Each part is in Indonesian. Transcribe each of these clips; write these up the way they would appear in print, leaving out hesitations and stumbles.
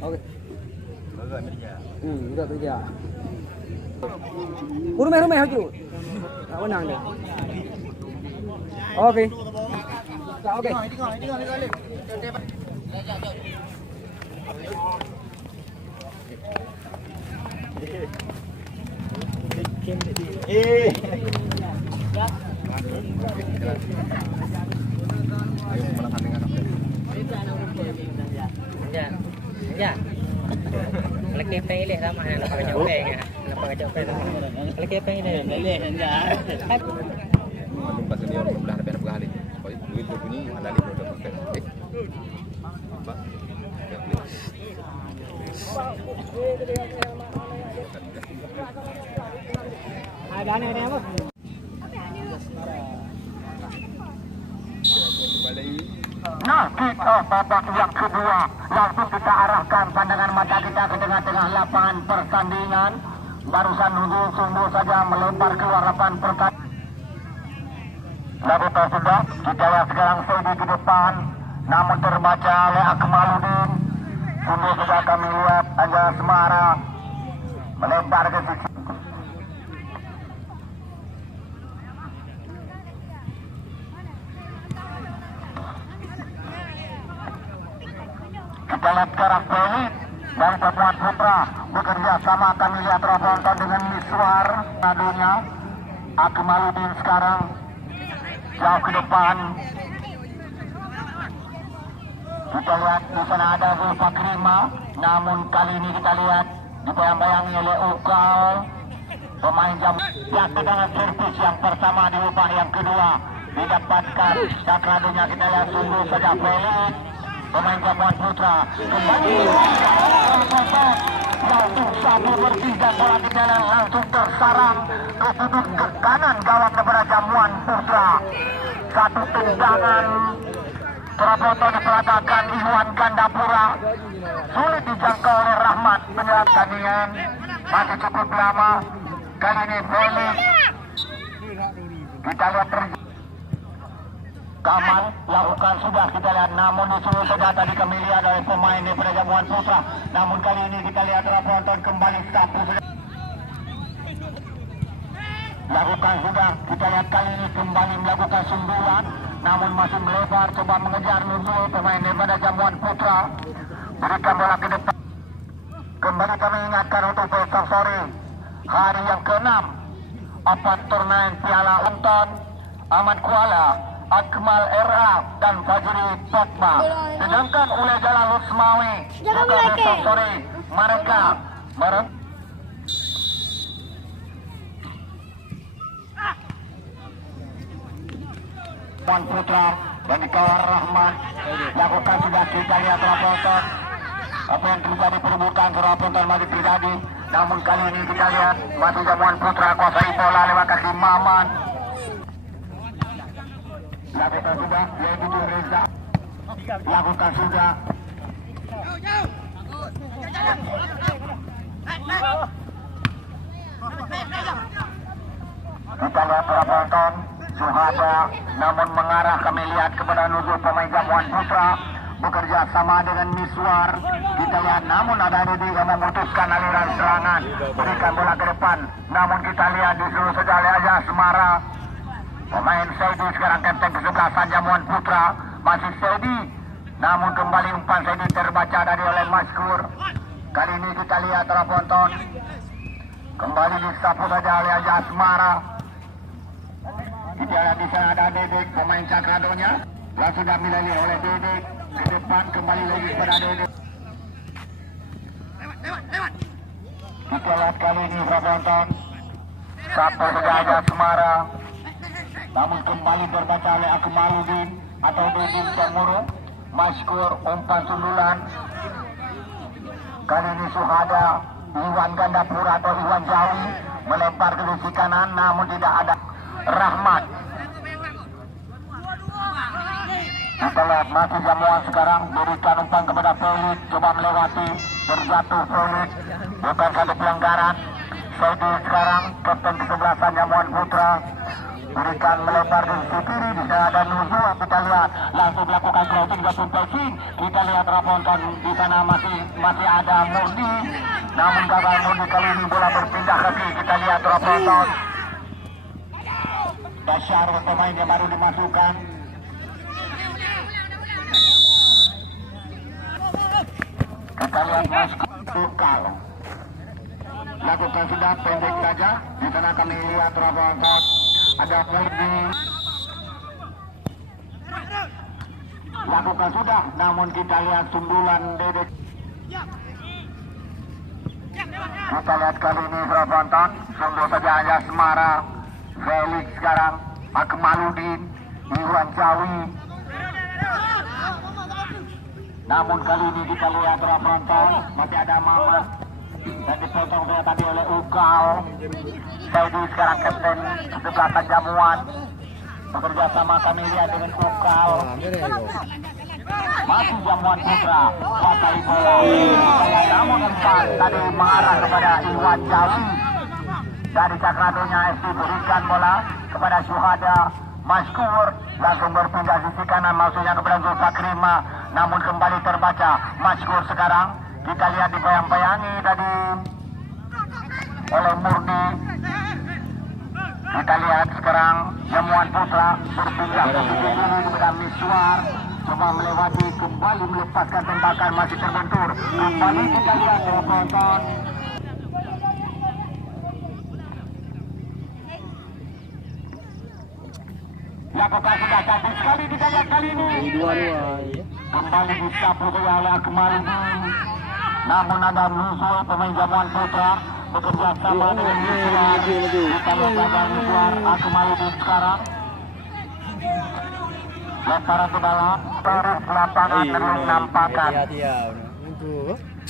Oke. Udah kerja. Rumah aja. Tak menang dia. Oke. Oke. Ya. Lagi pilih sama anak pakai copeng ya. Anak pakai copeng. Lagi pilih enggak. Pas senior sebelah ada belah ni. Kau duit bunyi ada di produk pakai. Apa? Ada ni apa? Nah, kita babak yang kedua langsung kita arahkan pandangan mata kita ke tengah-tengah lapangan pertandingan. Barusan Nuzul sungguh saja melempar keluar lapangan pertandingan. Lalu sudah kita lihat sekarang Saidi ke depan, namun terbaca oleh Akmaluddin. Sungguh saja kami lihat Anja Semara melempar ke sisi. Kita lihat sekarang Pelit dan Satuan Putra bekerja sama, kami lihat Rafonton dengan Miswar adunya. Akmaluddin sekarang jauh ke depan. Kita lihat di sana ada Zulfakrima, namun kali ini kita lihat dibayang-bayangi oleh Ukal, pemain jam yang dengan servis yang pertama di upah yang kedua didapatkan. Sakradunya kita lihat sungguh saja Pelit, pemain Jamuan Putra kembali langsung satu bersih dan bola di jalan langsung tersarang ke sudut ke kanan gawang kepada Jamuan Putra. Satu tendangan Prabowo diperagakan Iwan Gandapura, sulit dijangkau oleh Rahmat. Penyerang tandingan masih cukup lama. Kali ini Felix kita lihat Kamal lakukan sudah kita lihat, namun disuruh saja tadi kami lihat oleh pemain daripada Jamuan Putra. Namun kali ini kita lihat Rafonton kembali sapu sudah lakukan sudah, kita lihat kali ini kembali melakukan sundulan, namun masih melebar coba mengejar Nuzul pemain daripada Jamuan Putra. Berikan bola ke depan. Kembali kami ingatkan untuk besok sore hari yang ke-6 open turnamen Piala Unton Ahmad Kuala, Akmal Era dan Fajri Fatma. Sedangkan oleh Jalan Lusmawi juga besok sore mereka Jamuan Putra dan dikawal Rahmat lakukan sudah, kita lihat Rafonton apa yang terjadi perbukaan Rafonton masih terjadi, namun kali ini kita lihat masih Jamuan Putra kuasai bola lewat kaki Maman. Lakukan sudah, yaitu Reza lakukan sudah. Kita lihat Rafonton Suhada, namun mengarah kami lihat kepada Nuzul pemain Jamuan Putra bekerja sama dengan Miswar. Kita lihat namun ada Didi yang memutuskan aliran serangan, berikan bola ke depan, namun kita lihat disuruh saja oleh Aja Semara. Pemain Saidi sekarang kapten kesebelasan Jamuan Putra masih Saidi, namun kembali umpan Saidi terbaca dari oleh Maskur. Kali ini kita lihat Rafonton kembali disapu saja oleh Aja Semara. Kita lihat di sana ada Dedek pemain Cakradonya, langsung diambil oleh Dedek ke depan, kembali lagi kepada Dedek. Kita lihat kali ini Rafonton sapu saja Aja Semara, namun kembali terbaca oleh Akmaluddin atau Dedek Jamuru. Maskur umpan sundulan. Kali ini Suhada, Iwan Gandapura atau Iwan Jawi melempar ke sisi kanan, namun tidak ada Rahmat. Kita lihat masih Jamuan sekarang berikan umpan kepada Felix, coba melewati, terjatuh Felix, bukan satu pelanggaran. Saidi sekarang kapten kesebelasan Jamuan Putra berikan melebar di sisi kiri, di sana ada Nuzul, kita lihat langsung melakukan crossing ke passing, kita lihat Raponton di sana masih ada Murni, namun gagal Murni kali ini bola berpindah ke kiri, kita lihat Raponton. Bashar pemain yang baru dimasukkan. Kita lihat Tukal. Lakukan sudah pendek saja. Di sana kami lihat Raponton ada Murni. Lakukan sudah, namun kita lihat sundulan Dedek. Kita lihat kali ini Raponton sungguh saja hanya Semara, Felix sekarang, Akmaludin, Iwan Jawi. Namun kali ini kita lihat Raponton masih ada Mamat dan dipotong tadi oleh Ukal. Saudi sekarang kapten kesebelasan Jamuan bekerja sama kami lihat dengan Ukal. Masih Jamuan Putra kuasai bola, namun empat tadi mengarah kepada Iwan Jawi. Dari Cakradonya FC berikan bola kepada Syuhada Maskur, langsung berpindah sisi kanan maksudnya kepada Zulfakrima, namun kembali terbaca Maskur sekarang. Kita lihat dibayang-bayangi tadi oleh Murni. Kita lihat sekarang Jamuan Putra berpindah ke sisi kiri kepada Miswar, coba melewati, kembali melepaskan tembakan, masih terbentur. Kembali kita lihat Raponton. Lakukan sudah cantik sekali kita lihat kali ini. Kembali disapu oleh Akmaludin. Namun ada Nuzul pemain Jamuan Putra bekerja sama dengan Miswar. Kita lihat Miswar, Akmaludin sekarang. Lemparan ke dalam, terus lapangan belum nampakkan.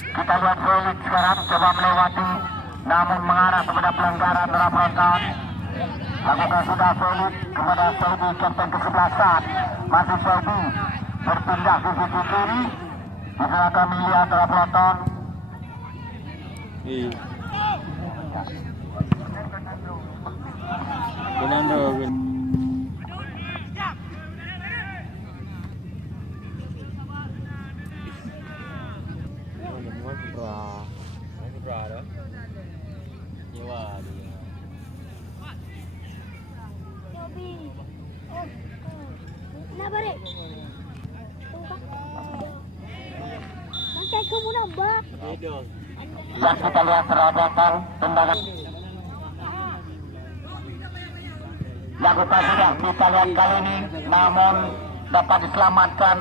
Kita lihat Felix sekarang coba melewati, namun mengarah kepada pelanggaran Raponton. Lakukan sudah Felix kepada Saudi, kapten kesebelasan. Masih Saudi berpindah ke sisi kiri. Di sana kami lihat Raponton. Dan kita lihat Raponton tendangan. Lakukan sudah kita lihat kali ini, namun dapat diselamatkan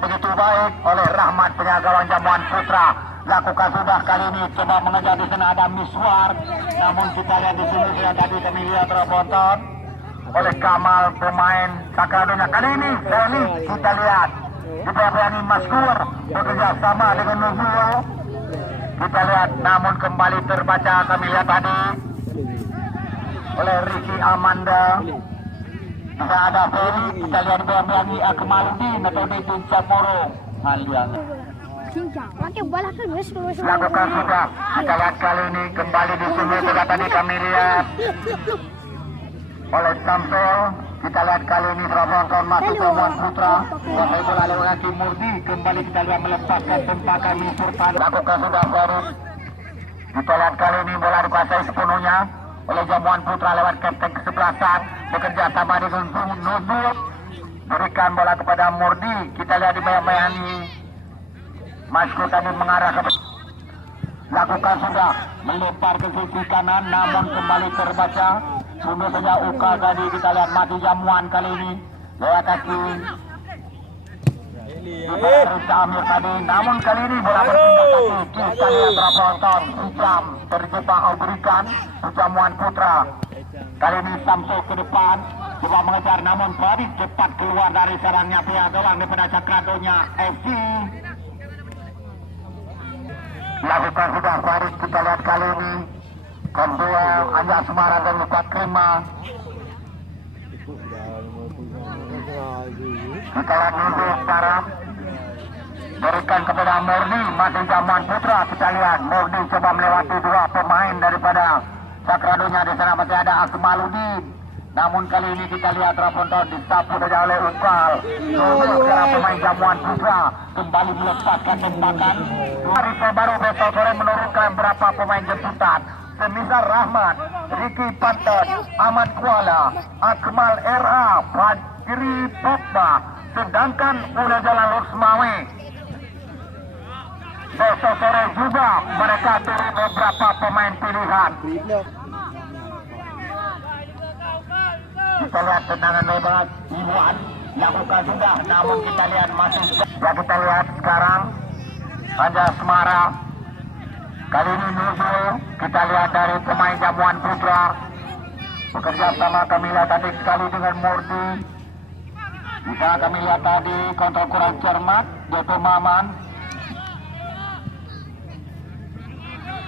begitu baik oleh Rahmat penjaga gawang Jamuan Putra. Lakukan sudah kali ini, coba mengejar di sana ada Miswar, namun kita lihat di sini sudah tadi kami lihat Raponton oleh Kamal pemain Cakradonya. Kali ini Felix kita lihat dibayang-bayangi Maskur bekerja sama dengan Nuzul. Kita lihat, namun kembali terbaca kami lihat tadi oleh Ricky Amanda. Bisa ada Felix, kita lihat dibayang-bayangi Akmaludin atau Dedun Camoro. Lakukan sudah, kita lihat kali ini kembali di sini sudah tadi kami lihat oleh Samsul. Kita lihat kali ini Raponton masuk Jamuan Putra. Kuasai bola lewat kaki Murni. Kembali kita lihat melepaskan tempakan Surpan. Lakukan sudah Ferus. Kita lihat kali ini bola dikuasai sepenuhnya oleh Jamuan Putra lewat kapten kesebelasan. Bekerja sama dengan Nuzul. Berikan bola kepada Murni. Kita lihat dibayang-bayangi Maskur tadi mengarah ke... Lakukan sudah melempar ke sisi kanan, namun kembali terbaca. Sungguh saja Uka tadi kita lihat mati Jamuan kali ini lewat kaki Amir tadi, namun kali ini bola berpindah kaki. Kita lihat Raponton Hijam terjebak berikan Jamuan Putra. Kali ini Samsul ke depan coba mengejar, namun Farid cepat keluar dari serangnya pihak gawang daripada Cakradonya FC. Lakukan sudah Farid, kita lihat kali ini kedua Anja Semara dan Zulfakrima. Kita lihat Nuzul sekarang berikan kepada Murni, masih Jamuan Putra. Kita lihat Murni coba melewati dua pemain daripada Cakradonya. Di sana masih ada Akmaludin, Namun kali ini kita lihat Raponton disapu saja oleh Ukal. Sekarang pemain Jamuan Putra kembali melepaskan tembakan. Hari baru besok sore menurunkan berapa pemain jemputan. Semisal Rahmat, Ricky Pantet, Ahmad Kuala, Akmal R.A, Fajri Pogba. Sedangkan udah jalan Luxmawe. Besok sore juga mereka turun beberapa pemain pilihan. Kita lihat tendangan bebas Iwan lakukan sudah, namun kita lihat masih. Ya kita lihat sekarang Anja Semara. Kali ini Nuzul kita lihat dari pemain Jamuan Putra bekerja sama kami lihat tadi sekali dengan Murdi. Kita kami lihat tadi kontrol kurang cermat Depo Maman.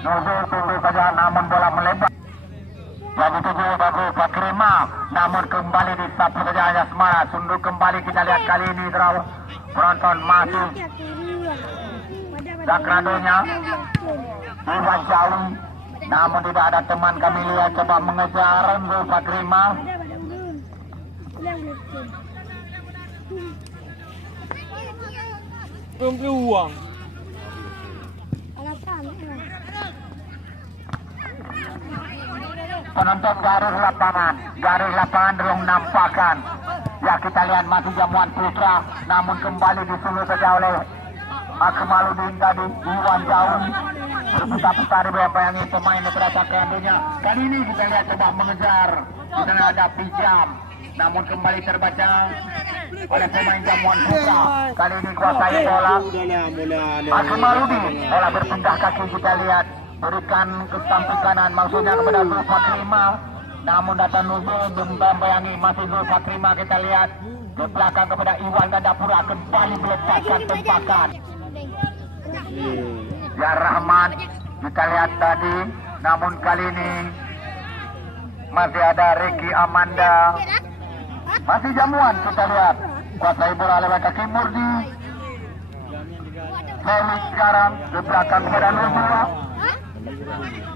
Nuzul tunggu saja namun bola melebar. Yang dituju bagi Fakrima, namun kembali disapu saja Anja Semara. Sunduk kembali kita lihat kali ini draw penonton masih Sakradonya Iwan Jawi, namun tidak ada teman kami lihat coba mengejar Zul Fakrima. Belum peluang. Penonton garis lapangan belum nampakkan. Ya kita lihat masih Jamuan Putra, namun kembali disulut saja oleh Akmaludin tadi Iwan Jawi. Berputar-putar dibayangi pemain berdasarkan dunia. Kali ini kita lihat coba mengejar. Kita ada Pijam, namun kembali terbaca oleh pemain Jamuan Putra. Kali ini kuasai bola. Akmaludin bola berpindah kaki kita lihat. Berikan ke samping kanan maksudnya kepada Zul Fakrima, namun datang Nuzul membayangi masih Zul Fakrima. Kita lihat ke belakang kepada Iwan Gandapura kembali melepaskan tembakan. Ya Rahmat kita lihat tadi, namun kali ini masih ada Ricky Amanda, masih Jamuan kita lihat kuasai bola lewat kaki Murdi. Felix sekarang ke belakang kepada Nuzul.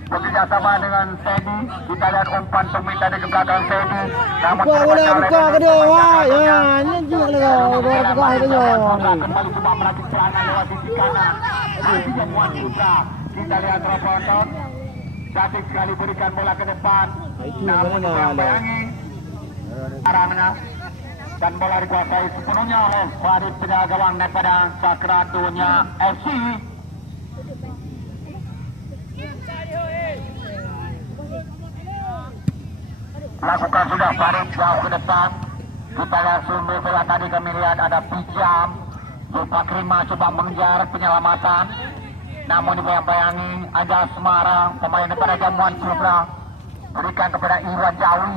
Bekerja sama dengan Sedi, kita lihat umpan peminta di belakang Sedi. Namun buka ke dia, ya, ini juga buka ke dia. Kembali coba merakit serangan lewat sisi kanan. Masih Jamuan Putra. Kita lihat Raponton. Cantik sekali berikan bola ke depan. Namun bayangi arahnya dan bola dikuasai sepenuhnya oleh Farid penjaga gawang daripada Sakradonya FC. Lakukan sudah Farid jauh ke depan. Kita lihat sumber bola tadi kami lihat ada Pijam. Zul Fakrima coba mengejar penyelamatan. Namun dibayang-bayangi Anja Semara, pemain daripada Jamuan Putra. Berikan kepada Iwan Jawi.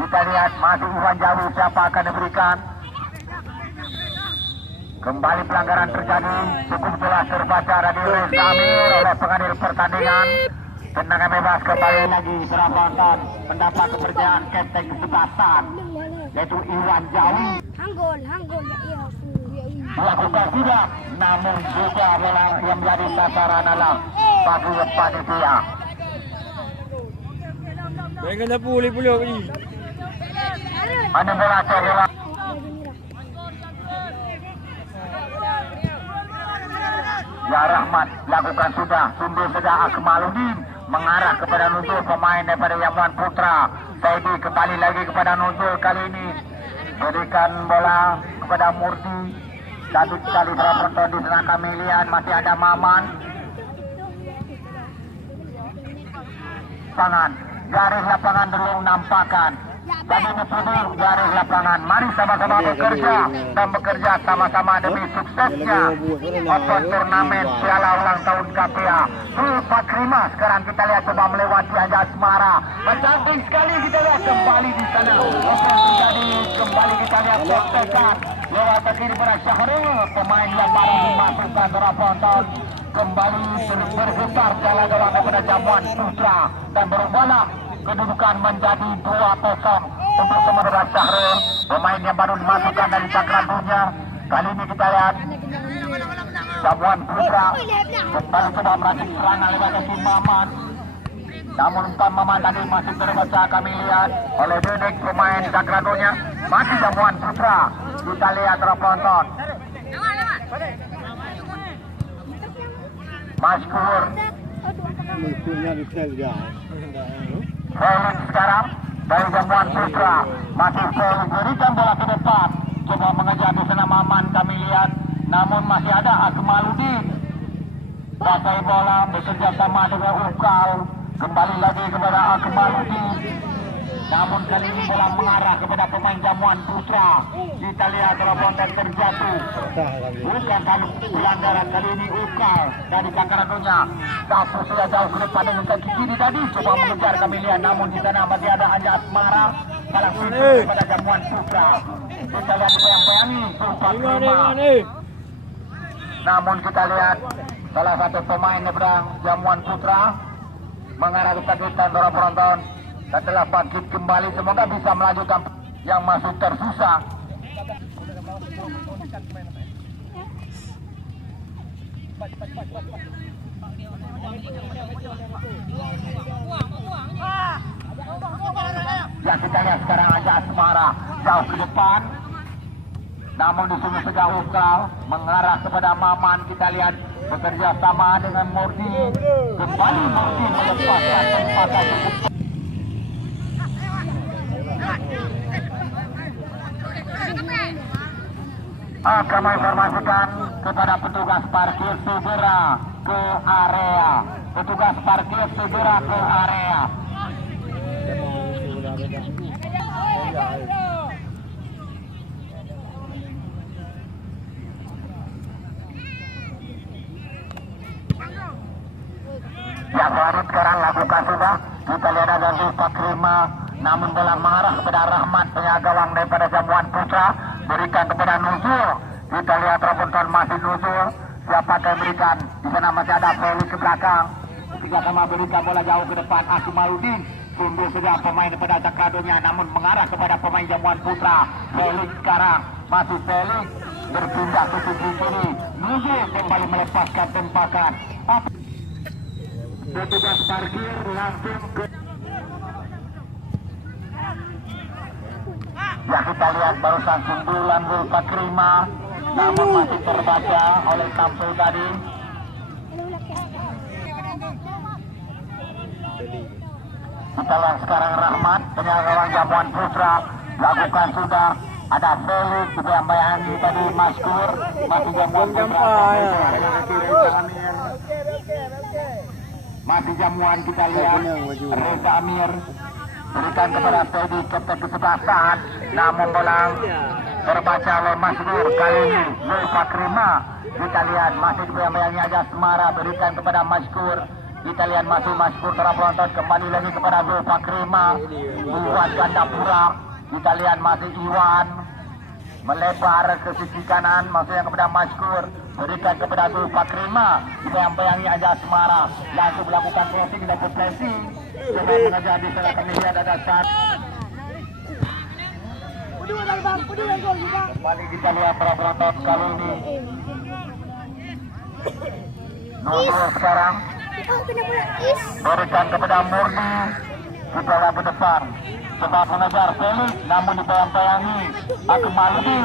Kita lihat masih Iwan Jawi siapa akan diberikan. Kembali pelanggaran terjadi. Cukup jelas terbaca dari Amir oleh pengadil pertandingan. Tendangan bebas kembali lagi Raponton mendapat kepercayaan Kapten Kesebelasan yaitu Iwan Jawi. Hanggol ya. Melakukan tidak, namun juga bola yang menjadi sasaran adalah bagi panitia. Jangan dah pulih ni. Mana bola bola. Ya Rahmat lakukan sudah, tunggu saja Akmaludin mengarah kepada Nuzul pemain daripada Jamuan Putra. Saidi kembali lagi kepada Nuzul kali ini berikan bola kepada Murdi. Cantik sekali Raponton di sana kami lihat masih ada Maman. Tangan garis lapangan belum nampakkan. Kami dituduh garis lapangan. Mari sama-sama bekerja dan bekerja sama-sama demi suksesnya otot turnamen Piala Ulang Tahun KPA. Zul Fakrima sekarang kita lihat coba melewati Anja Semara. Cantik sekali kita lihat kembali di sana. Kembali kita lihat tekan lewat kiri pada Syahrul, pemain yang baru dimasukkan ke Raponton. Kembali bergetar jalan gawang kepada Jamuan Putra dan berubahlah kedudukan menjadi 2-0 untuk sementara Syahrul, pemain yang baru dimasukkan dari Sakradonya. Kali ini kita lihat Jamuan Putra kembali coba merakit serangan lewat kaki Maman. namun umpan Maman tadi masih terbaca. Kami lihat oleh Dedek pemain Sagradonya, masih jamuan Putra. Kita lihat penonton. Maskur Musuhnya detail guys. Felix sekarang dari jamuan Putra, masih Felix berikan bola ke depan, coba mengejar di sana Maman. Kami lihat, namun masih ada Akmaludin. Pakai bola bekerja sama dengan Ukal, kembali lagi kepada Akmaludin. Namun kali ini bola mengarah kepada pemain jamuan Putra. Kita lihat teropong dan terjatuh. Bukan kali pelanggaran, kali ini Ukal dari Sagradonya. Tapi sudah jauh ke depan dengan kaki kiri tadi. Coba mengejar Kami lihat, namun di sana masih ada Anja Asmara. Salah satu kepada jamuan Putra. Kita lihat bayang-bayangi Sultan Lima. Namun kita lihat salah satu pemain nyebrang jamuan Putra mengarah ke sakitan para penonton. Dan telah bangkit kembali, semoga bisa melanjutkan yang masih tersusah. Ya, kita lihat sekarang aja Asmara jauh ke depan, namun di sini sudah Ukal mengarah kepada Maman. Kita lihat bekerja sama dengan Murdi, kembali Murdi melepaskan tempatan. Akan menginformasikan kepada petugas parkir segera ke area. Petugas parkir segera ke area. Ya, Farid sekarang lakukan sudah. Kita lihat ada Zulfat Rima, namun bola mengarah kepada Rahmat, penjaga gawang daripada jamuan Putra. Berikan kepada Nuzul. Kita lihat penonton masih Nuzul. Siapa yang berikan? Di sana masih ada Felix ke belakang. Ketika sama berikan bola jauh ke depan Akmaludin. Sungguh sudah pemain daripada Sagradonya, namun mengarah kepada pemain jamuan Putra. Felix sekarang masih Felix berpindah ke sisi kiri. Nuzul kembali melepaskan tempakan. Petugas parkir langsung ke. Ya, kita lihat barusan sundulan Zulfat Rima, namun masih terbaca oleh Samsul tadi. Kita lihat sekarang Rahmat, penjaga gawang jamuan Putra, lakukan sudah. Ada Felix, juga yang bayangin tadi Maskur, masih jamuan Putra. Masih jamuan kita lihat Reza Amir berikan kepada Teddy, kapten kesebelasan, namun bola terbaca oleh Maskur. Kali ini Zulfat Rima. Kita lihat masih bayang-bayangnya aja Semara, berikan kepada Maskur. Kita lihat masih Maskur teraprontot, kembali lagi kepada Zulfat Rima. Iwan Gandapura. Kita lihat masih Iwan melebar ke sisi kanan, maksudnya kepada Maskur. Berikan kepada Zulfat Rima. Kita yang bayangi aja Semara langsung melakukan crossing dan pressing. Coba mengejar di sana. Kami lihat ada saat kembali kita lihat para penonton kali ini. Nurul sekarang berikan kepada Murni. Kita lihat ke depan, coba mengejar Felix, namun dibayang-bayangi Akmaludin.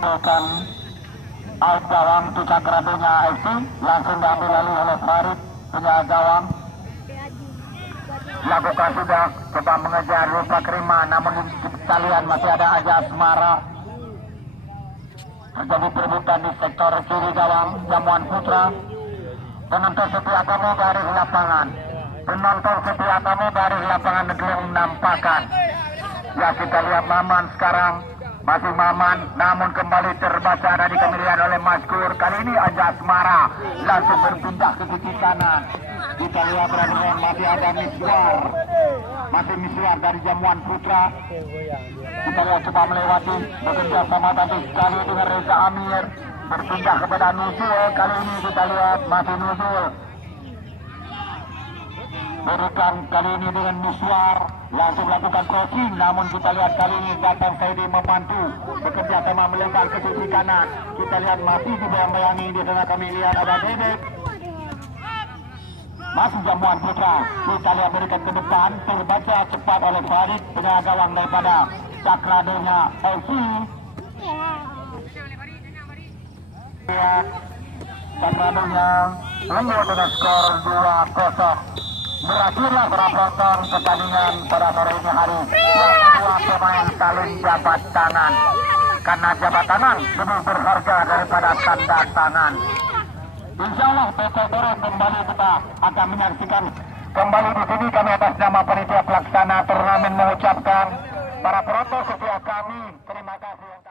Akan out gawang untuk Sagradonya AFC, langsung diambil lalu oleh Farid, penjaga gawang. Lakukan sudah, coba mengejar Zulfat Rima, namun kita lihat masih ada aja Asmara. Terjadi perebutan di sektor kiri gawang jamuan Putra. Penonton setia kamu dari lapangan. Penonton setia kamu dari lapangan negeri menampakkan. Ya, kita lihat Maman sekarang. Masih Maman, namun kembali terbaca dari kemirian oleh Maskur. Kali ini aja Asmara langsung berpindah ke sisi kanan. Kita lihat perhatian masih ada Miswar. Masih Miswar dari jamuan Putra. Kita lihat coba melewati, bekerja sama tadi sekali dengan Reza Amir. Berpindah kepada Nuzul. Kali ini kita lihat masih Nuzul. Berikan kali ini dengan Miswar, langsung melakukan crossing, namun kita lihat kali ini datang Saidi membantu, bekerja sama melebar ke sisi kanan. Kita lihat masih dibayang-bayangi di sana. Kami lihat ada Dedek. Masih jamuan putra. Kita lihat berikan ke depan. Terbaca cepat oleh Farid. Penjaga gawang daripada Cakradonya FC. Cakradonya unggul dengan skor 2-0. Berakhirlah penonton pertandingan pada sore ini hari. Dua pemain saling jabat tangan. Karena jabat tangan lebih berharga daripada tanda tangan. Insya Allah besok sore kembali kita akan menyaksikan kembali di sini. Kami atas nama panitia pelaksana turnamen mengucapkan para penonton setia kami terima kasih.